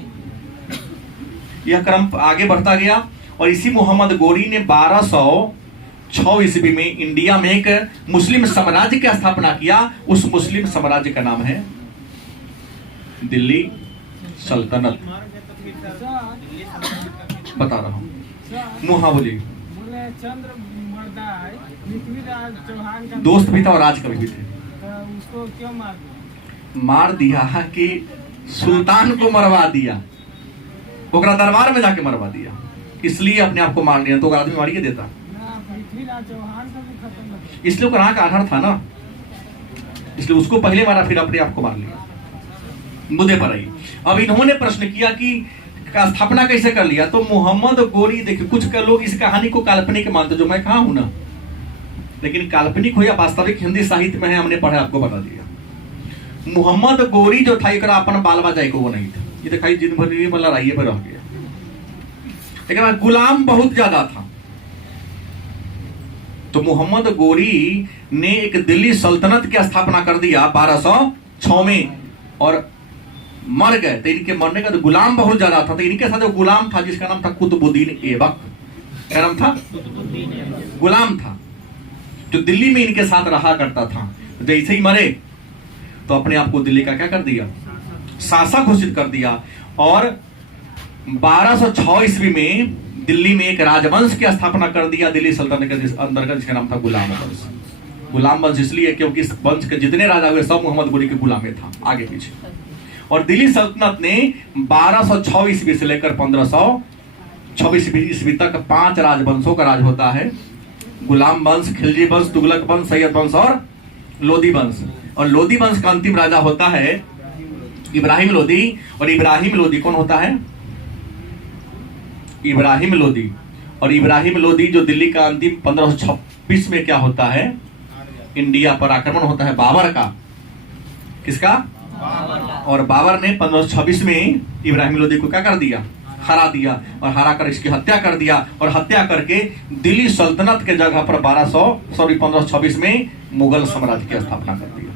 यह क्रम आगे बढ़ता गया और इसी मोहम्मद गोरी ने 1206 ईस्वी में इंडिया में एक मुस्लिम साम्राज्य की स्थापना किया। उस मुस्लिम साम्राज्य का नाम है दिल्ली सल्तनत। बता रहा हूं, मुहा बोली। दोस्त भी था और राजकवि भी थे। उसको क्यों मार दिया कि सुल्तान को मरवा दिया, ओकरा दरबार में जाके मरवा दिया, इसलिए अपने आप को मार लिया। तो आदमी मारिए देता, इसलिए ओकरा का आधार था ना, इसलिए उसको पहले मारा फिर अपने आप को मार लिया। मुद्दे पर आई। अब इन्होंने प्रश्न किया कि का स्थापना कैसे कर लिया। तो मोहम्मद गोरी, देखिए कुछ लोग इस कहानी को काल्पनिक मानते, जो मैं कहा हूं ना, लेकिन काल्पनिक हो या वास्तविक हिंदी साहित्य में है, हमने पढ़ा, आपको बता दिया। मोहम्मद गोरी जो था, एक अपन बाल बजाय को वो नहीं था, ये दिखाई दिन भर लड़ाई पर रह गया, लेकिन गुलाम बहुत ज्यादा था। तो मोहम्मद गोरी ने एक दिल्ली सल्तनत की स्थापना कर दिया 1206 में, और मर गए। तो इनके मरने का तो गुलाम बहुत ज्यादा था। तो इनके साथ जो गुलाम था जिसका नाम था कुतुबुद्दीन ऐबक, क्या नाम था? गुलाम था, जो दिल्ली में इनके साथ रहा करता था। जैसे ही मरे तो अपने आप को दिल्ली का क्या कर दिया? शासक घोषित कर दिया। और 1206 ईस्वी में दिल्ली में एक राजवंश की स्थापना कर दिया दिल्ली सल्तनत के अंतर्गत, जिसका नाम था गुलाम वंश। गुलाम वंश इसलिए क्योंकि इस वंश के जितने राजा हुए सब मोहम्मद गोरी के गुलाम में था, आगे पीछे। और दिल्ली सल्तनत ने 1206 ईस्वी से लेकर 1526 ईस्वी तक 5 राजवंशों का राज होता है। गुलाम वंश, खिलजी वंश, तुगलक वंश, सैयद वंश और लोदी वंश। और लोदी वंश का अंतिम राजा होता है इब्राहिम लोदी। और इब्राहिम लोदी कौन होता है? इब्राहिम लोदी। और इब्राहिम लोदी जो दिल्ली का अंतिम 1526 में क्या होता है? इंडिया पर आक्रमण होता है बाबर का। किसका? और बाबर ने 1526 में इब्राहिम लोदी को क्या कर दिया? हरा दिया, और हरा कर इसकी हत्या कर दिया। और हत्या करके दिल्ली सल्तनत के जगह पर 1526 में मुगल साम्राज्य की स्थापना कर दिया।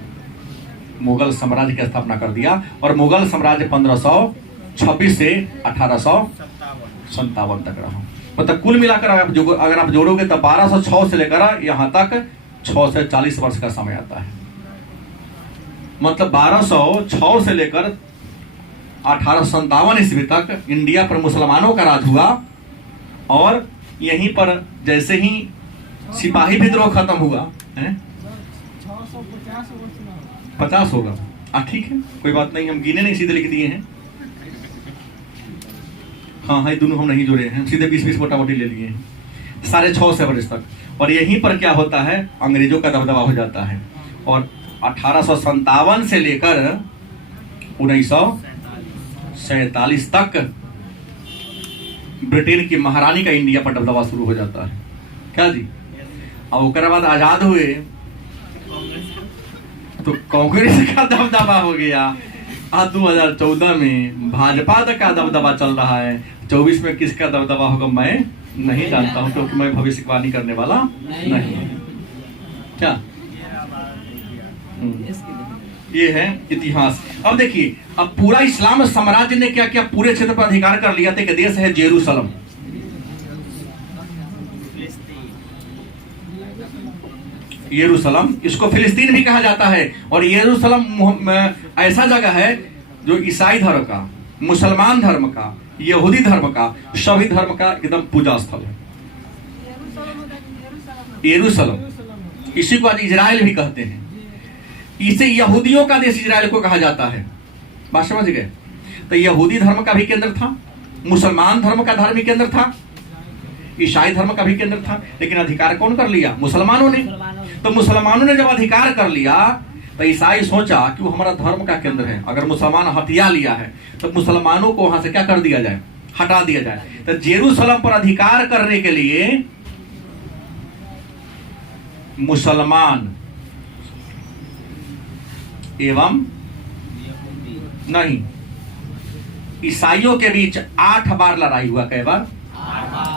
मुगल साम्राज्य की स्थापना कर दिया। और मुगल साम्राज्य 1526 से 1857 तक रहा। मतलब कुल मिलाकर अगर आप जोड़ोगे तो 1206 से लेकर यहाँ तक 6 से 40 वर्ष का समय आता है। मतलब 1206 से लेकर 1857 ईस्वी तक इंडिया पर मुसलमानों का राज हुआ। और यहीं पर जैसे ही सिपाही विद्रोह खत्म हुआ है, 50 होगा, ठीक है, कोई बात नहीं, हम गिने नहीं, सीधे लिख दिए हैं। हाँ, ये दोनों हम नहीं जोड़े हैं, सीधे 20-20 मोटा मोटी ले लिए हैं, 650 वर्ष तक। और यहीं पर क्या होता है? अंग्रेजों का दबदबा हो जाता है। और 1857 से लेकर 1947 तक ब्रिटेन की महारानी का इंडिया पर दबदबा शुरू हो जाता है। क्या जी? अब उसके बाद आजाद हुए तो कांग्रेस का दबदबा हो गया। 2014 में भाजपा का दबदबा चल रहा है। 24 में किसका दबदबा होगा मैं नहीं जानता हूं, क्योंकि मैं भविष्यवाणी करने वाला नहीं। क्या ये है इतिहास। अब देखिए, अब पूरा इस्लाम साम्राज्य ने क्या क्या पूरे क्षेत्र पर अधिकार कर लिया था। कि देश है जेरूसलम, यरूशलम, इसको फिलिस्तीन भी कहा जाता है। और यरूशलम ऐसा जगह है जो ईसाई धर्म का, मुसलमान धर्म का, यहूदी धर्म का, सभी धर्म का एकदम पूजा स्थल है यरूशलेम। इसी को आज इजराइल भी कहते हैं। इसे यहूदियों का देश इजराइल को कहा जाता है। बात समझ गए? तो यहूदी धर्म का भी केंद्र था, मुसलमान धर्म का धार्मिक केंद्र था, ईसाई धर्म का भी केंद्र था। लेकिन अधिकार कौन कर लिया? मुसलमानों ने। तो मुसलमानों ने जब अधिकार कर लिया तो ईसाई सोचा कि वो हमारा धर्म का केंद्र है, अगर मुसलमान हथिया लिया है तो मुसलमानों को वहां से क्या कर दिया जाए? हटा दिया जाए। तो जेरूशलेम पर अधिकार करने के लिए मुसलमान एवं नहीं ईसाइयों के बीच 8 बार लड़ाई हुआ। कई बार?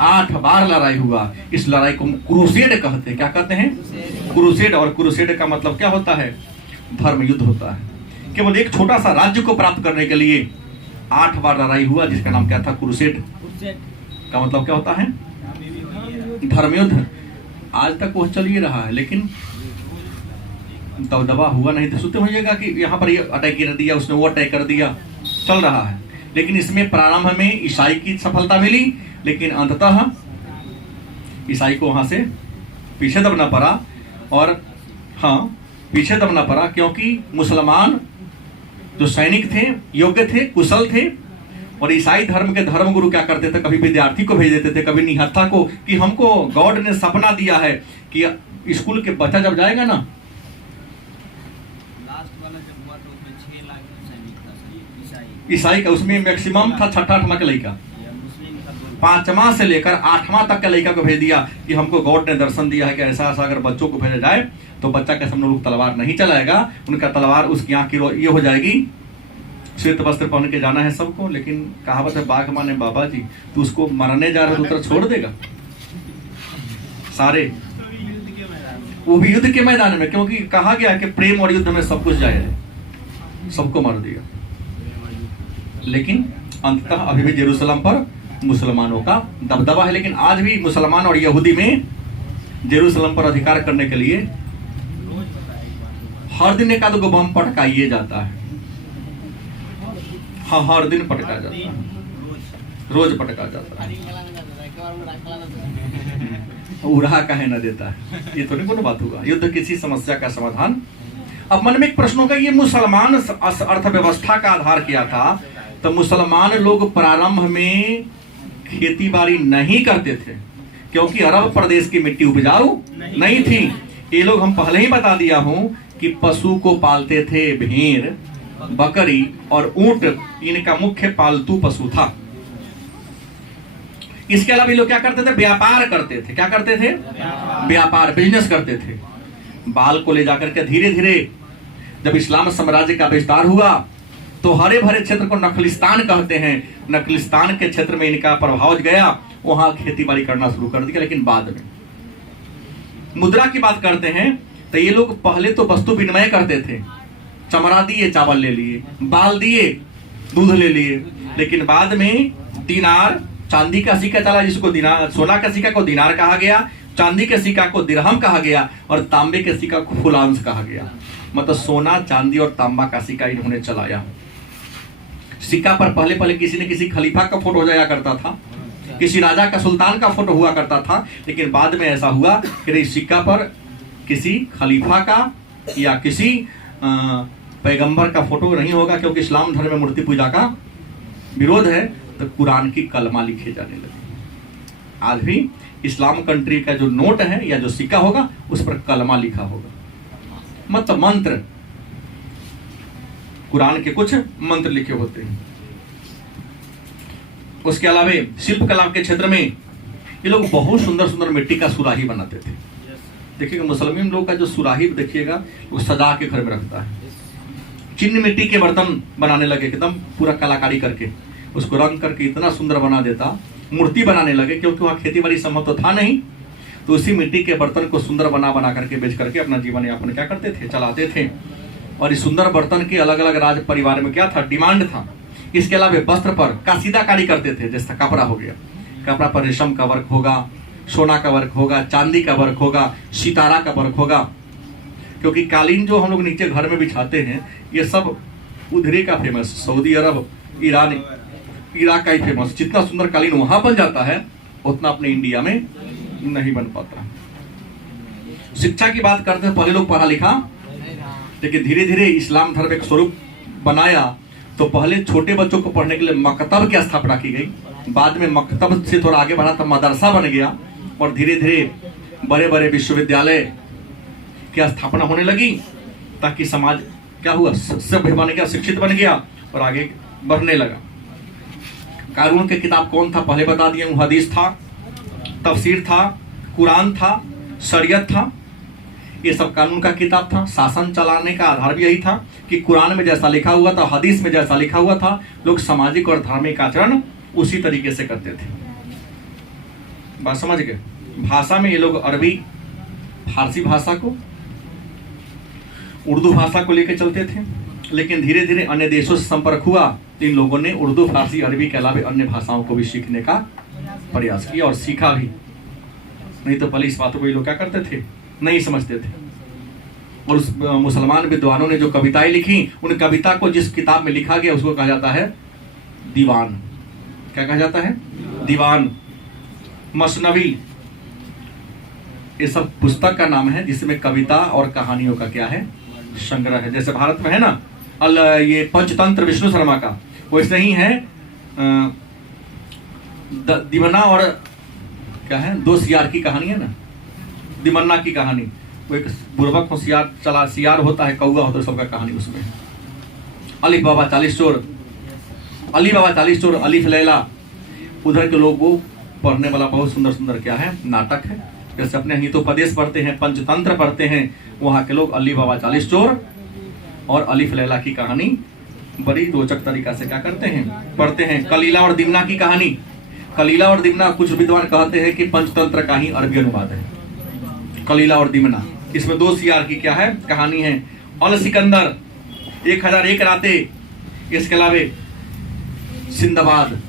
8 बार लड़ाई हुआ। इस लड़ाई को क्रूसेड कहते हैं। क्या कहते हैं? क्रूसेड। और क्रूसेड का मतलब क्या होता है? धर्म युद्ध होता है। केवल एक छोटा सा राज्य को प्राप्त करने के लिए 8 बार लड़ाई हुआ, जिसका नाम क्या था? क्रूसेड। का मतलब क्या होता है? धर्म युद्ध। आज तक वो चल ही रहा है, लेकिन दबदबा हुआ नहीं। तो सोचते होइएगा कि यहाँ पर ये अटैक कर दिया, उसने वो अटैक कर दिया, चल रहा है। लेकिन इसमें प्रारंभ में ईसाई की सफलता मिली, लेकिन अंततः ईसाई को वहां से पीछे दबना पड़ा। और हाँ, पीछे दबना पड़ा क्योंकि मुसलमान जो सैनिक थे, योग्य थे, कुशल थे। और ईसाई धर्म के धर्मगुरु क्या करते थे? कभी विद्यार्थी को भेज देते थे, कभी निहत्था को, कि हमको गॉड ने सपना दिया है कि स्कूल के बच्चा जब जाएगा ना, ईसाई का उसमें मैक्सिमम था 6ठा-8वां का लड़का, 5वां से लेकर 8वां तक के लड़का को भेज दिया कि हमको गॉड ने दर्शन दिया है कि ऐसा ऐसा अगर बच्चों को भेजा जाए तो बच्चा के सामने लोग तलवार नहीं चलाएगा, उनका तलवार उसकी आंख की ये हो जाएगी। श्वेत वस्त्र पहन के जाना है सबको। लेकिन कहावत है, बाघ माने बाबा जी, तू उसको मरने जा रहा है तो उधर छोड़ देगा सारे, वो भी युद्ध के मैदान में। क्योंकि कहा गया कि प्रेम और युद्ध में सब कुछ जाए, सबको मार दिया। लेकिन अंततः अभी भी जेरूशलेम पर मुसलमानों का दबदबा है। लेकिन आज भी मुसलमान और यहूदी में जेरूशलेम पर अधिकार करने के लिए हर दिन एक आध गो बम पटकाइए जाता है। हाँ, हर दिन पटका जाता है, रोज पटका जाता है। उड़ा कहे न देता है, ये तो नहीं कोनो बात हुआ। युद्ध किसी समस्या का समाधान। अब मन में एक प्रश्न होगा, ये मुसलमान अर्थव्यवस्था का आधार किया था, तो मुसलमान लोग प्रारंभ में खेती बाड़ी नहीं करते थे क्योंकि अरब प्रदेश की मिट्टी उपजाऊ नहीं थी। ये लोग, हम पहले ही बता दिया हूं कि पशु को पालते थे। भेड़, बकरी और ऊंट इनका मुख्य पालतू पशु था। इसके अलावा ये लोग क्या करते थे? व्यापार करते थे। क्या करते थे? व्यापार, बिजनेस करते थे। बाल को ले जाकर के धीरे धीरे जब इस्लाम साम्राज्य का विस्तार हुआ तो हरे भरे क्षेत्र को नखलिस्तान कहते हैं। नखलिस्तान के क्षेत्र में इनका प्रभाव गया, वहां खेती बाड़ी करना शुरू कर दिया। लेकिन बाद में मुद्रा की बात करते हैं तो ये लोग पहले तो वस्तु विनिमय करते थे। चमड़ा दिए, चावल ले लिए, बाल दिए, दूध ले लिए। लेकिन बाद में दिनार, चांदी का सिक्का चला, जिसको दिनार, सोना का सिक्का को दिनार कहा गया, चांदी के सिक्का को दिरहम कहा गया और तांबे के सिक्का को फुलांस कहा गया। मतलब सोना, चांदी और तांबा का सिक्का इन्होंने चलाया। सिक्का पर पहले पहले किसी न किसी खलीफा का फोटो हो जाया करता था, किसी राजा का, सुल्तान का फोटो हुआ करता था। लेकिन बाद में ऐसा हुआ कि सिक्का पर किसी खलीफा का या किसी पैगंबर का फोटो नहीं होगा, क्योंकि इस्लाम धर्म में मूर्ति पूजा का विरोध है। तो कुरान की कलमा लिखे जाने लगे। आज भी इस्लाम कंट्री का जो नोट है या जो सिक्का होगा उस पर कलमा लिखा होगा, मतलब मंत्र, कुरान के कुछ मंत्र लिखे होते हैं। उसके अलावा शिल्प कला के क्षेत्र में ये लोग बहुत सुंदर सुंदर मिट्टी का सुराही बनाते थे। देखिएगा मुसलमान लोग का जो सुराही देखिएगा वो सजा के घर में रखता है। चिन्ह मिट्टी के बर्तन बनाने लगे, एकदम पूरा कलाकारी करके उसको रंग करके इतना सुंदर बना देता, मूर्ति बनाने लगे। क्योंकि वहाँ खेती बाड़ी संभव तो था नहीं, तो उसी मिट्टी के बर्तन को सुंदर बना बना करके बेच करके अपना जीवन यापन क्या करते थे? चलाते थे। और इस सुंदर बर्तन के अलग अलग राज परिवार में क्या था? डिमांड था। इसके अलावा वस्त्र पर कासीदाकारी करते थे। जैसा कपड़ा हो गया, कपड़ा पर रेशम का वर्क होगा, सोना का वर्क होगा, चांदी का वर्क होगा, सितारा का वर्क होगा। क्योंकि कालीन जो हम लोग नीचे घर में बिछाते हैं ये सब उधरी का फेमस, सऊदी अरब ईरान, इराक का ही फेमस। जितना सुंदर कालीन वहां बन जाता है उतना अपने इंडिया में नहीं बन पाता। शिक्षा की बात करते हैं, पहले लोग पढ़ा लिखा, लेकिन धीरे धीरे इस्लाम धर्म एक स्वरूप बनाया तो पहले छोटे बच्चों को पढ़ने के लिए मकतब की स्थापना की गई। बाद में मकतब से थोड़ा आगे बढ़ा तो मदरसा बन गया और धीरे धीरे बड़े बड़े विश्वविद्यालय की स्थापना होने लगी, ताकि समाज क्या हुआ, सभ्य बन गया, शिक्षित बन गया और आगे बढ़ने लगा। कानून की किताब कौन था पहले बता दिया, हदीस था, तफसीर था, कुरान था, शरीयत था, ये सब कानून का किताब था। शासन चलाने का आधार भी यही था कि कुरान में जैसा लिखा हुआ था, हदीस में जैसा लिखा हुआ था, लोग सामाजिक और धार्मिक आचरण उसी तरीके से करते थे। बात समझ गए। भाषा में ये लोग अरबी फारसी भाषा को, उर्दू भाषा को लेकर चलते थे, लेकिन धीरे धीरे अन्य देशों से संपर्क हुआ तो इन लोगों ने उर्दू, फारसी, अरबी के अलावा अन्य भाषाओं को भी सीखने का प्रयास किया और सीखा भी। नहीं तो पहले इस बातों को ये लोग क्या करते थे, नहीं समझते थे। और उस मुसलमान विद्वानों ने जो कविताएं लिखी, उन कविता को जिस किताब में लिखा गया उसको कहा जाता है दीवान। क्या कहा जाता है? दीवान, मसनवी, ये सब पुस्तक का नाम है जिसमें कविता और कहानियों का क्या है, संग्रह है। जैसे भारत में है ना ये पंचतंत्र विष्णु शर्मा का, वैसे ही है दिमना और क्या है, दो सियार की कहानी है ना, दिमन्ना की कहानी। वो एक बुर्बक होशियार चला सियार होता है, कौआ होता है, सबका कहानी उसमें। अली बाबा 40 चोर, अली बाबा 40 चोर, अलिफ लैला, उधर के लोग वो पढ़ने वाला बहुत सुंदर सुंदर क्या है, नाटक है। जैसे अपने हितोपदेश पढ़ते हैं, पंचतंत्र पढ़ते हैं, वहां के लोग अली बाबा 40 चोर और अलिफ लैला की कहानी बड़ी रोचक तरीका से क्या करते हैं, पढ़ते हैं। कलीला और दिमना की कहानी, कलीला और दिमना कुछ विद्वान कहते हैं कि पंचतंत्र का ही अरबी अनुवाद है, कलीला और दिमना। इसमें दो सियार की क्या है, कहानी है। अल सिकंदर, 1001 रातें, इसके अलावा सिंदबाद,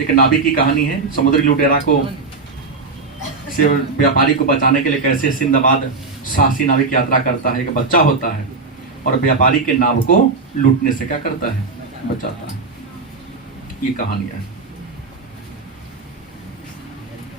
एक नावी की कहानी है, समुद्री लुटेरा को से व्यापारी को बचाने के लिए कैसे सिंदबाद साहसी नाविक यात्रा करता है। एक बच्चा होता है और व्यापारी के नाव को लूटने से क्या करता है, बचाता है। ये कहानी है।